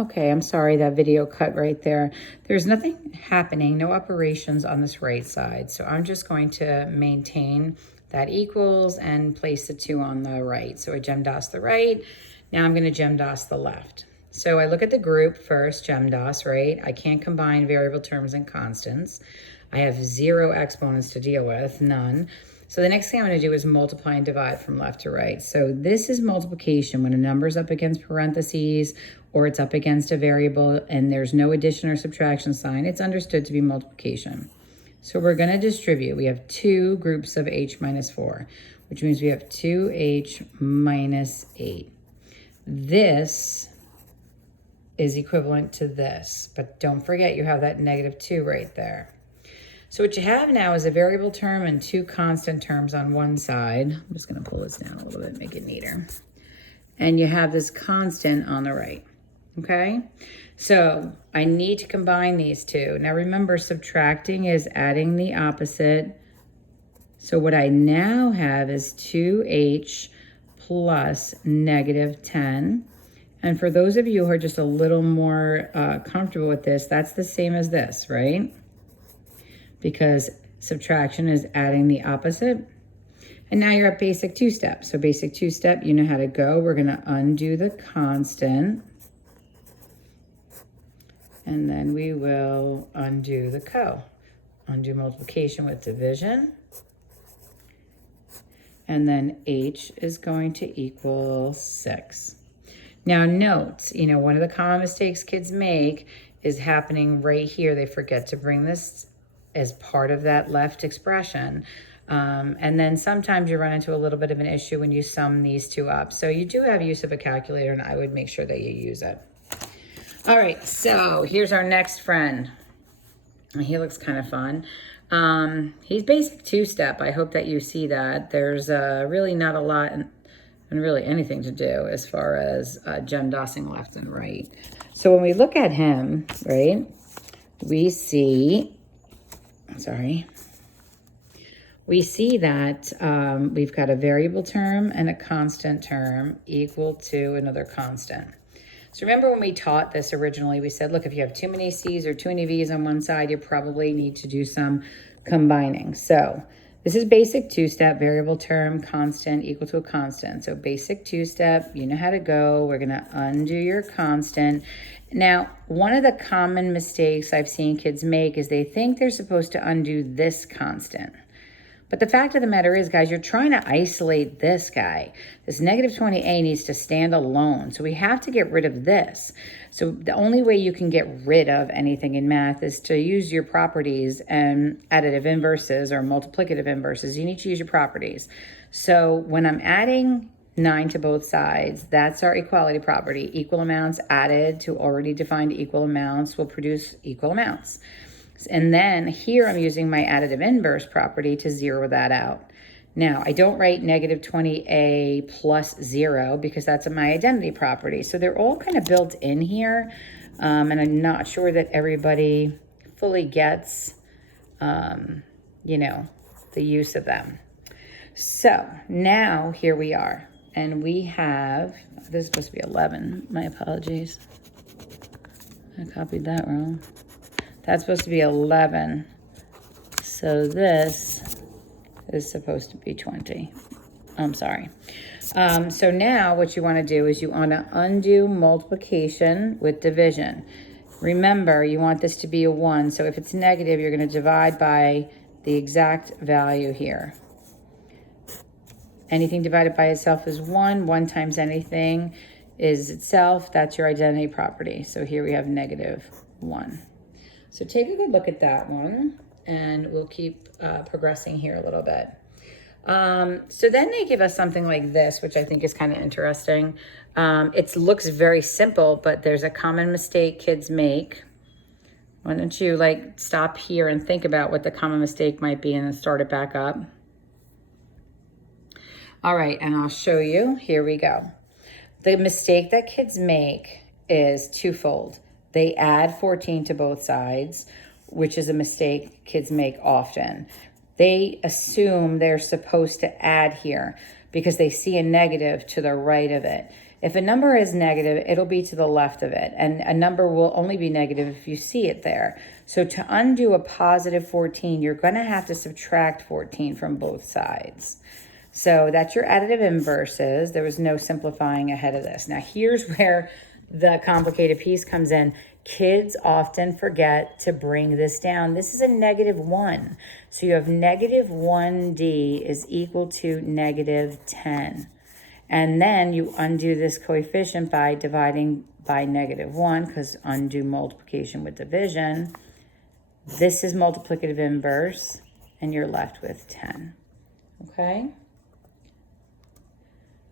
Okay, I'm sorry that video cut right there. There's nothing happening, no operations on this right side. So I'm just going to maintain that equals and place the 2 on the right. So I GEMDAS the right. Now I'm going to GEMDAS the left. So I look at the group first, GEMDAS, right? I can't combine variable terms and constants. I have 0 exponents to deal with, none. So the next thing I'm going to do is multiply and divide from left to right. So this is multiplication when a number is up against parentheses or it's up against a variable and there's no addition or subtraction sign. It's understood to be multiplication. So we're going to distribute. We have 2 groups of h minus 4, which means we have 2h minus 8. This is equivalent to this, but don't forget you have that -2 right there. So what you have now is a variable term and 2 constant terms on one side. I'm just going to pull this down a little bit, make it neater. And you have this constant on the right, okay? So I need to combine these two. Now remember, subtracting is adding the opposite. So what I now have is 2h plus -10. And for those of you who are just a little more comfortable with this, that's the same as this, right? Because subtraction is adding the opposite. And now you're at basic 2-step. So basic 2-step, you know how to go. We're going to undo the constant. And then we will undo the co. Undo multiplication with division. And then h is going to equal 6. Now note, one of the common mistakes kids make is happening right here. They forget to bring this as part of that left expression. And then sometimes you run into a little bit of an issue when you sum these two up. So you do have use of a calculator, and I would make sure that you use it. All right, so here's our next friend. He looks kind of fun. He's basic 2-step. I hope that you see that. There's really not a lot and really anything to do as far as GEMDASing left and right. So when we look at him, right, we see, we see that we've got a variable term and a constant term equal to another constant. So remember when we taught this originally, we said, look, if you have too many C's or too many V's on one side, you probably need to do some combining. So this is basic 2-step, variable term, constant equal to a constant. So basic 2-step, you know how to go. We're going to undo your constant. Now, one of the common mistakes I've seen kids make is they think they're supposed to undo this constant. But the fact of the matter is, guys, you're trying to isolate this guy. This -20a needs to stand alone. So we have to get rid of this. So the only way you can get rid of anything in math is to use your properties and additive inverses or multiplicative inverses. You need to use your properties. So when I'm adding 9 to both sides, that's our equality property. Equal amounts added to already defined equal amounts will produce equal amounts. And then here I'm using my additive inverse property to zero that out. Now, I don't write -20a plus 0 because that's my identity property. So they're all kind of built in here. And I'm not sure that everybody fully gets, the use of them. So now here we are. And we have, this is supposed to be 11. My apologies. I copied that wrong. That's supposed to be 11. So this is supposed to be 20. I'm sorry. So now what you want to do is you want to undo multiplication with division. Remember, you want this to be a 1. So if it's negative, you're going to divide by the exact value here. Anything divided by itself is 1. 1 times anything is itself. That's your identity property. So here we have -1. So take a good look at that one, and we'll keep progressing here a little bit. So then they give us something like this, which I think is kind of interesting. It looks very simple, but there's a common mistake kids make. Why don't you stop here and think about what the common mistake might be and then start it back up. All right, and I'll show you. Here we go. The mistake that kids make is twofold. They add 14 to both sides, which is a mistake kids make often. They assume they're supposed to add here because they see a negative to the right of it. If a number is negative, it'll be to the left of it. And a number will only be negative if you see it there. So to undo a positive 14, you're going to have to subtract 14 from both sides. So that's your additive inverses. There was no simplifying ahead of this. Now here's where the complicated piece comes in. Kids often forget to bring this down. This is a -1. So you have -1d is equal to -10. And then you undo this coefficient by dividing by -1, because undo multiplication with division. This is multiplicative inverse, and you're left with 10. Okay?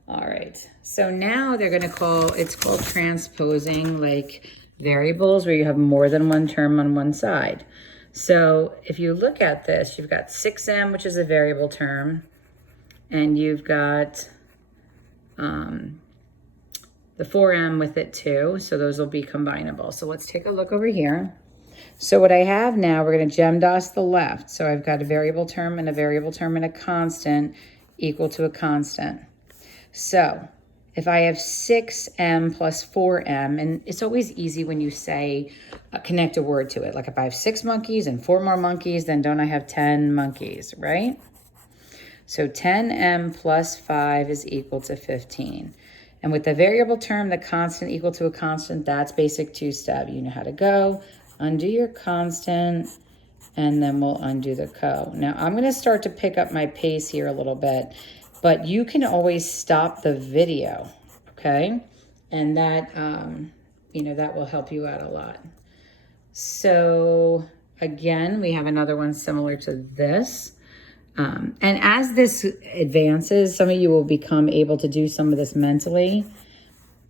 All right. So now they're going to it's called transposing, like variables where you have more than one term on one side. So if you look at this, you've got 6m, which is a variable term, and you've got the 4m with it too. So those will be combinable. So let's take a look over here. So what I have now, we're going to GEMDAS the left. So I've got a variable term and a variable term and a constant equal to a constant. So if I have 6m plus 4m, and it's always easy when you say, connect a word to it. Like if I have 6 monkeys and 4 more monkeys, then don't I have 10 monkeys, right? So 10m plus 5 is equal to 15. And with the variable term, the constant equal to a constant, that's basic two-step. You know how to go. Undo your constant, and then we'll undo the co. Now, I'm going to start to pick up my pace here a little bit, but you can always stop the video, okay? And that, that will help you out a lot. So, again, we have another one similar to this. And as this advances, some of you will become able to do some of this mentally.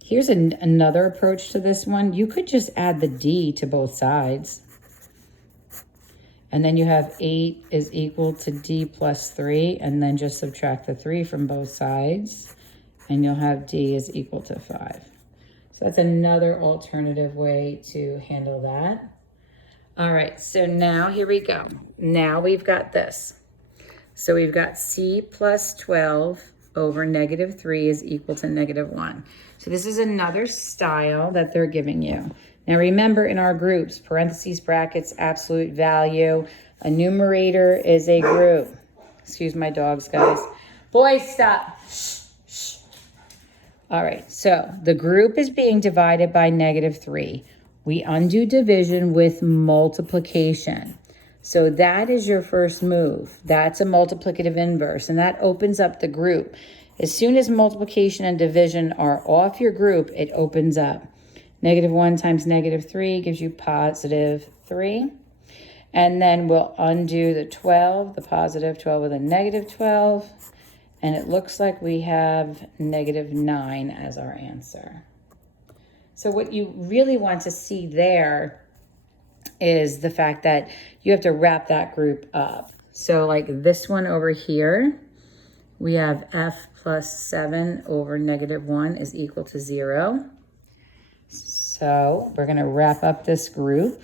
Here's another approach to this one. You could just add the d to both sides. And then you have 8 is equal to d plus 3, and then just subtract the 3 from both sides, and you'll have d is equal to 5. So that's another alternative way to handle that. All right, so now here we go. Now we've got this. So we've got c plus 12 over -3 is equal to -1. So this is another style that they're giving you. Now remember, in our groups, parentheses, brackets, absolute value, a numerator is a group. Excuse my dogs, guys. Boys, stop. Shh, shh. All right, so the group is being divided by -3. We undo division with multiplication. So that is your first move. That's a multiplicative inverse, and that opens up the group. As soon as multiplication and division are off your group, it opens up. -1 times -3 gives you +3. And then we'll undo the 12, the positive 12 with a -12. And it looks like we have -9 as our answer. So what you really want to see there is the fact that you have to wrap that group up. So like this one over here, we have f plus 7 over -1 is equal to 0. So we're going to wrap up this group.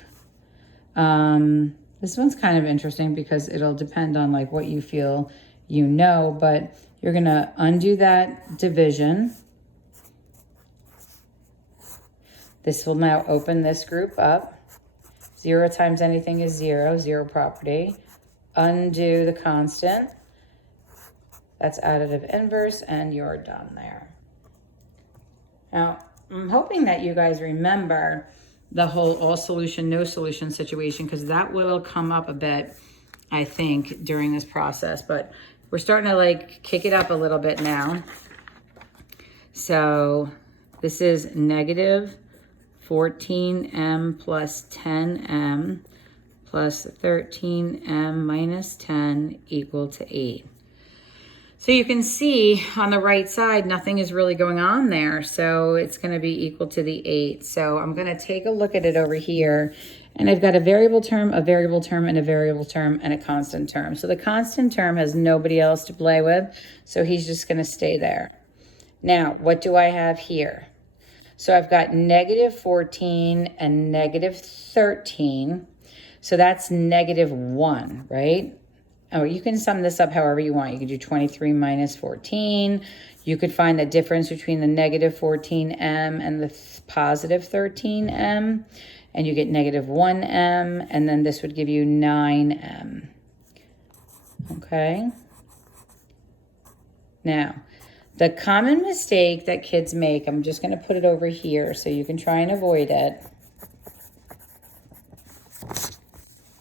This one's kind of interesting because it'll depend on like what you feel you know, but you're going to undo that division. This will now open this group up. 0 times anything is 0, 0 property. Undo the constant. That's additive inverse, and you're done there. Now, I'm hoping that you guys remember the whole all solution, no solution situation, because that will come up a bit, I think, during this process. But we're starting to like kick it up a little bit now. So this is -14m plus 10m plus 13m minus 10 equal to 8. So you can see on the right side, nothing is really going on there. So it's going to be equal to the 8. So I'm going to take a look at it over here. And I've got a variable term, a variable term, and a variable term, and a constant term. So the constant term has nobody else to play with. So he's just going to stay there. Now, what do I have here? So I've got -14 and -13. So that's -1, right? oh, you can sum this up however you want. You could do 23 minus 14. You could find the difference between the negative 14m and the positive 13m, and you get negative 1m, and then this would give you 9m. Okay? Now, the common mistake that kids make, I'm just going to put it over here so you can try and avoid it.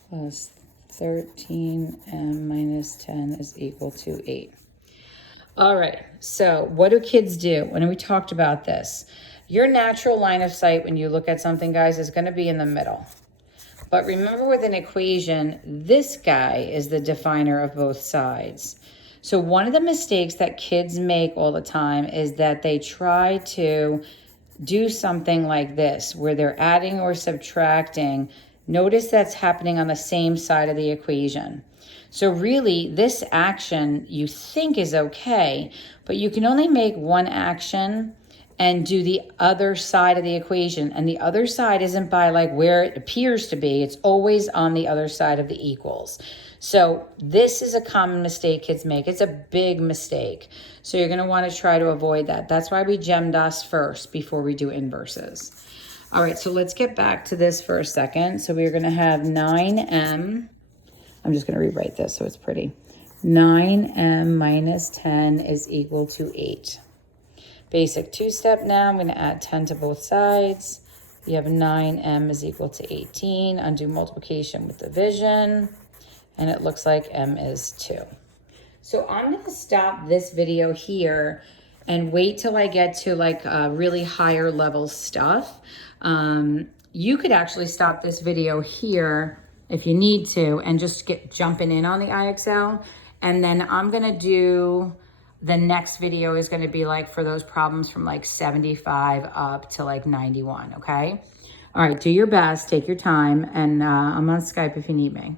Plus 13m minus 10 is equal to 8. All right, so what do kids do? When we talked about this, your natural line of sight when you look at something, guys, is going to be in the middle. But remember, with an equation, this guy is the definer of both sides. So one of the mistakes that kids make all the time is that they try to do something like this, where they're adding or subtracting. Notice that's happening on the same side of the equation. So really, this action you think is okay, but you can only make one action and do the other side of the equation. And the other side isn't by like where it appears to be. It's always on the other side of the equals. So this is a common mistake kids make. It's a big mistake. So you're going to want to try to avoid that. That's why we GEMDAS first before we do inverses. All right, so let's get back to this for a second. So we're going to have 9m. I'm just going to rewrite this so it's pretty. 9m minus 10 is equal to 8. Basic two-step now. I'm going to add 10 to both sides. You have 9m is equal to 18. Undo multiplication with division. And it looks like m is 2. So I'm going to stop this video here and wait till I get to like really higher level stuff. You could actually stop this video here if you need to and just get jumping in on the IXL. And then I'm going to do, the next video is going to be like for those problems from like 75 up to like 91, okay? All right, do your best, take your time, and I'm on Skype if you need me.